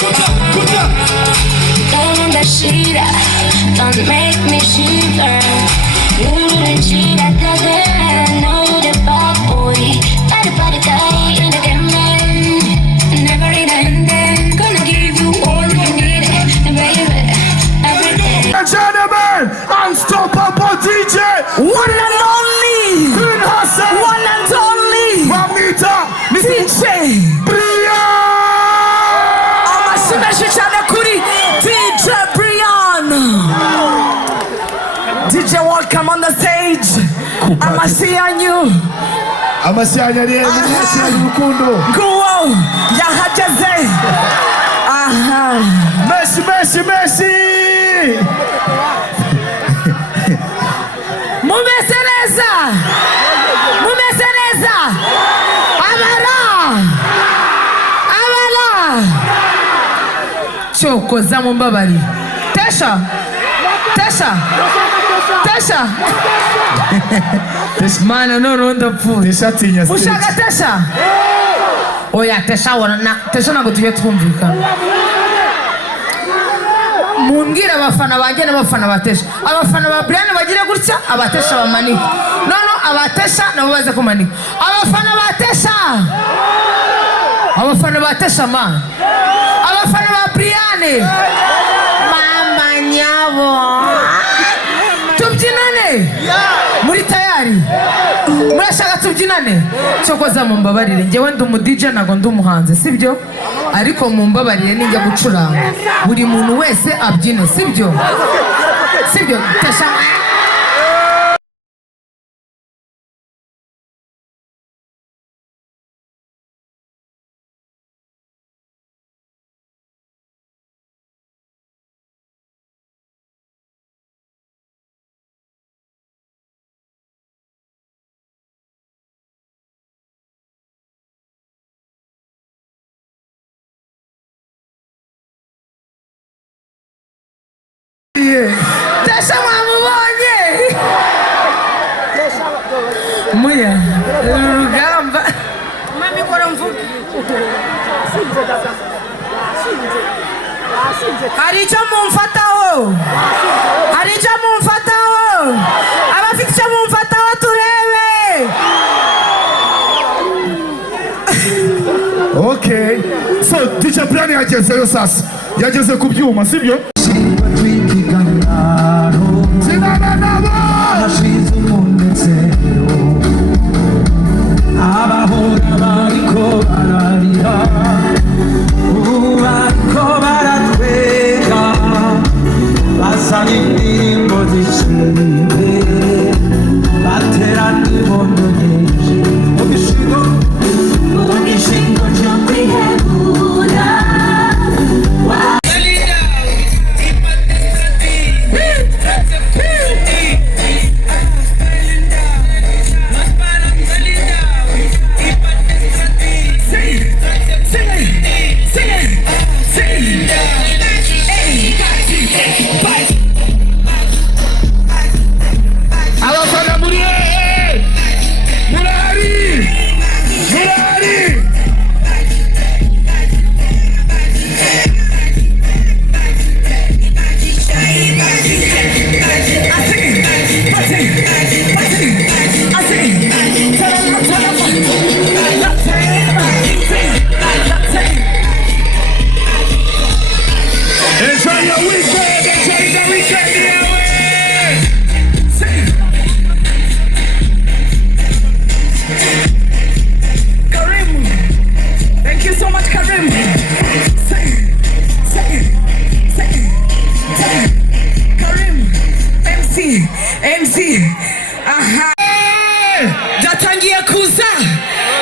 And the sheet don't make me shiver. You didn't cheat, I doesn't know you the bad boy. Everybody die in the game, never ending. Gonna give you all you need, baby, everything. Gentlemen, unstoppable DJ, one and only, Queen Hassan, one and only, Mamita, DJ Brian. DJ Brian. DJ, welcome on the stage. Amasianyu. Amasianya ni rukundo. Nguo yahageze. Aha. Messi. Mumeseleza. Amara. Choko za mumbabari. Tesha. Mana no ndapfu. Tesha tinya. Ushaka Tesha. Oya Tesha ntabwo tujye twumvikana. Mumbwira abafana banjye n'abafana ba Tesha. Abafana ba Brian bagira gutya, abatesha bamanika. No abatesha nabo baze kumanika. Abafana ba Tesha man. Abafana ba Brian. Mama nyabo. Tubyinane. Muri tayari. Murashaka tubyinane. Cyokoza mumbabarire. Ngewe ndi umu DJ nago ndi umuhanzi, sibyo? Ariko mumbabarire ninjya gucuranga. Buri muntu wese abyine, sibyo? Tesha. Tesha mwamubonye. Muya rugamba. Mami kora mvuga. Hari icyo mumfataho. Abafite icyo mumfataho turebe. Okay. So DJ Brian yagezeyo sasa. Yageze ku byuma, sibyo?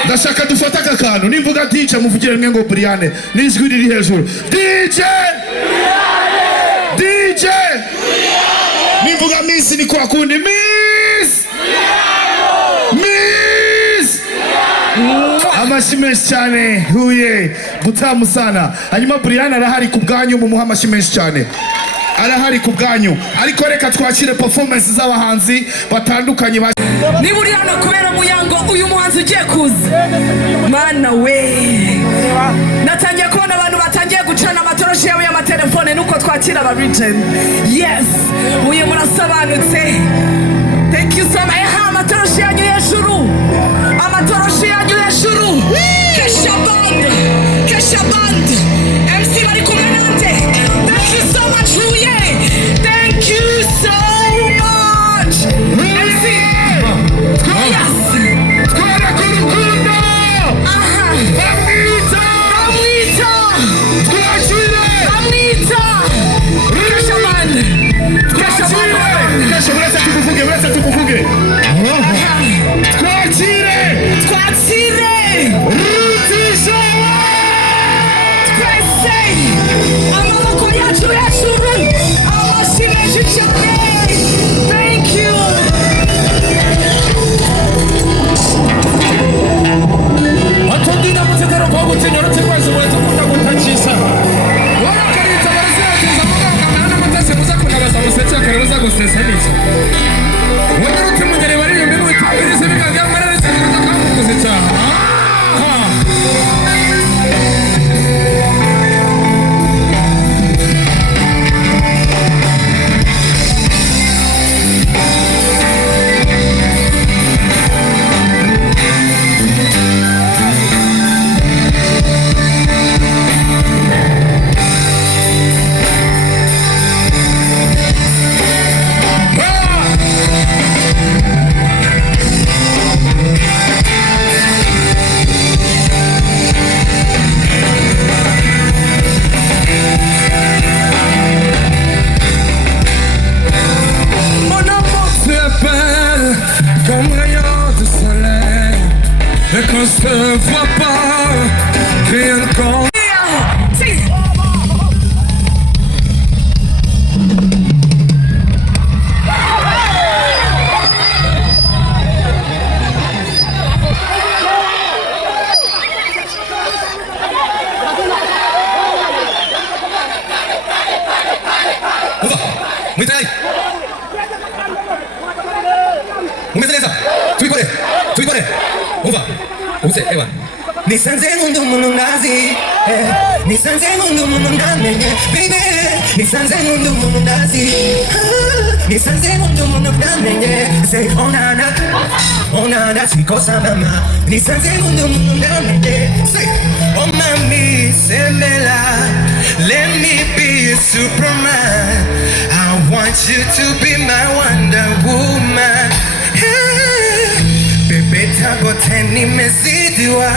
Ndashaka dufata akakano nimvuga DJ muvugire mwe ngo Brian n'ijwi riri hejuru. DJ nimvuga Miss ni kwa kundi Miss amashimesi cyane huye butamu sana. Hanyuma Brian arahari ku bwanyu mu muhamashimesi cyane. Arahari ku bwanyu. Ariko reka twakire performance z'abahanzi batandukanye. Ni buri hano kubera Muyango uyu muhanzi ugiye kuza. Mana we. Natangiye kubona abantu batangiye gucana twakira aba region. Yes, uye murasobanutse. Thank you so much. Amatoroshi yanyu hejuru, amatoroshi yanyu hejuru. Kesha band, MC bari kumwe nande. Thank you so much Huye. Thank you so much MC. Yes. Twara kurukundo. Bamwita. Bamwita. Kesha band. Kesha murasa tukuvuge. Twakire. Rutisha. Amaboko yacu hejuru. Amashyi menshi cyane. Thank you. Atondina mutekero kwa gutinyora cyangwa wese ukunda gutakisha. Wala karita baraseza muganga na matase muzakunagaza musetse akareza gusesa niki. Wongera utimugere bari ibintu bitabirize biganga amarare cyangwa akamukuze cyane. Comme rayon de soleil, et qu'on se voit pas, rien qu'on... Muito bem. Umeze tubikore umva uze ewa nisanze nkundu umuntu ndazi nisanze nkundu umuntu ndamenye baby nisanze nkundu umuntu ndazi nisanze nkundu umuntu ndamenye say onana sikosa mama nisanze nkundu umuntu ndamenye say oh mami sembela let me be a superman I want you to be my Wonder Woman. Bebe tango teni mezidiwa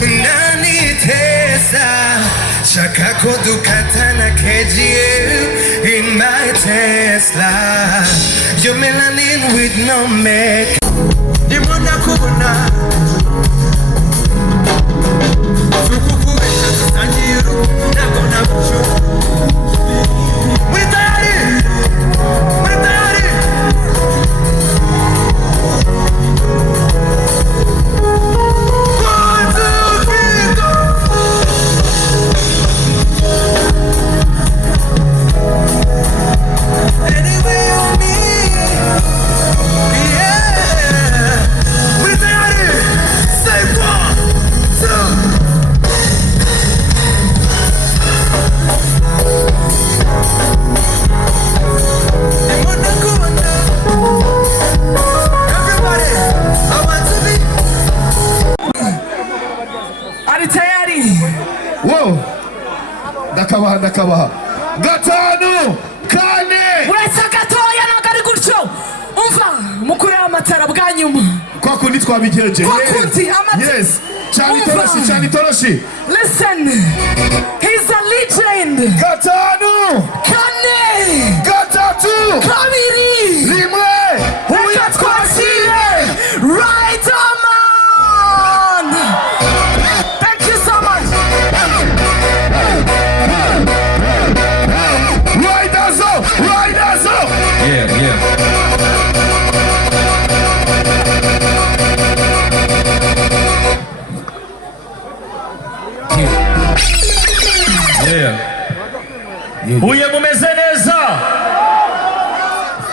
Nani tesa Shaka kodukata na KGU In my Tesla You're melanin with no make Dimona kuna Tukuku esa tusanjiru Nagona buchu Mwitayari ndakabaha gatanu kane uretse gatoya ntabwo ari gutyo umva mukuru y'amatara bwa nyuma kwa kundi twabigeje kwa kundi amatara yes cyane itoroshi listen he's a legend gatanu kane gatatu kabiri rimwe reka twakire right on thank you so much Riders up! Yeah. Huye mumeze neza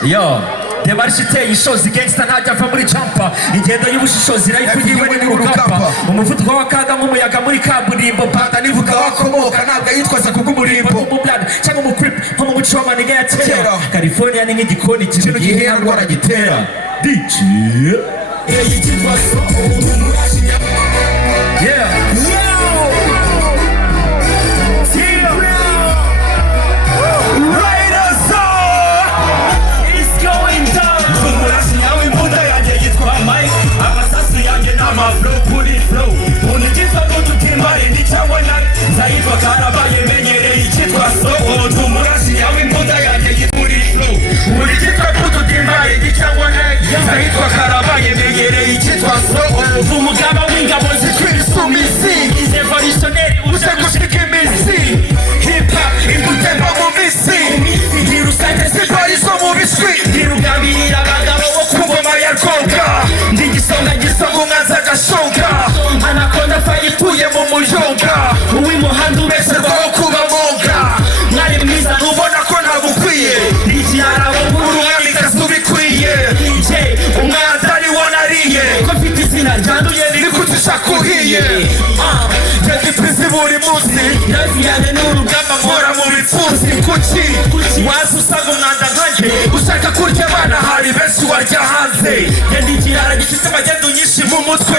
yo Demarche iteye ishozi gangsta ntajya ava muri jumper ingendo y'ubushishozi irayivugiwe ni urugamba umuvuduko w'akaga nk'umuyaga muri kaburimbo panda nivuga wakomoka ntabwo yitwaza kubw'umurimbo mu byana cyangwa mu crip nko mu umuco w'amaniga ya kera California ni nk'igikoni kintu gihera ndwara gitera DJ Zaitwa karabaye menyereye icyitwa soho Tumurashi yawe imbunda yanjye yituri flow Uri cyitwa kututimbaye gicabone Zaitwa karabaye menyereye icyitwa soho Umugaba w'ingabo zitwira isumisi Evolutionary uje gushika imisi Hip hop imbutemba mu misi Ndirusante ziparizo mu biswi Ndirugambirira abagabo bo ku ngoma ya rwoga Ndigisonga gisonga umwanza agashonga Anakonda fayituye mu muyonga Uw'imuhanda ubesherwaho kuba monga Mwari mwiza ntubona ko ntabukwiye N'igiara wo nkuru mwamikazi ubikwiye Nje umwanda ari wo nariye Ko mfite izina ryanduye riri kutisha kuhiye Ngende ipizi buri munsi Yaziyane n'urugamba nkora mu bipfunsi Kuki waza usanga umwanda nkanjye Ushaka kurya abana hari benshi warya hanze Ngende ikirara gifite amagendo nyinshi mu mutwe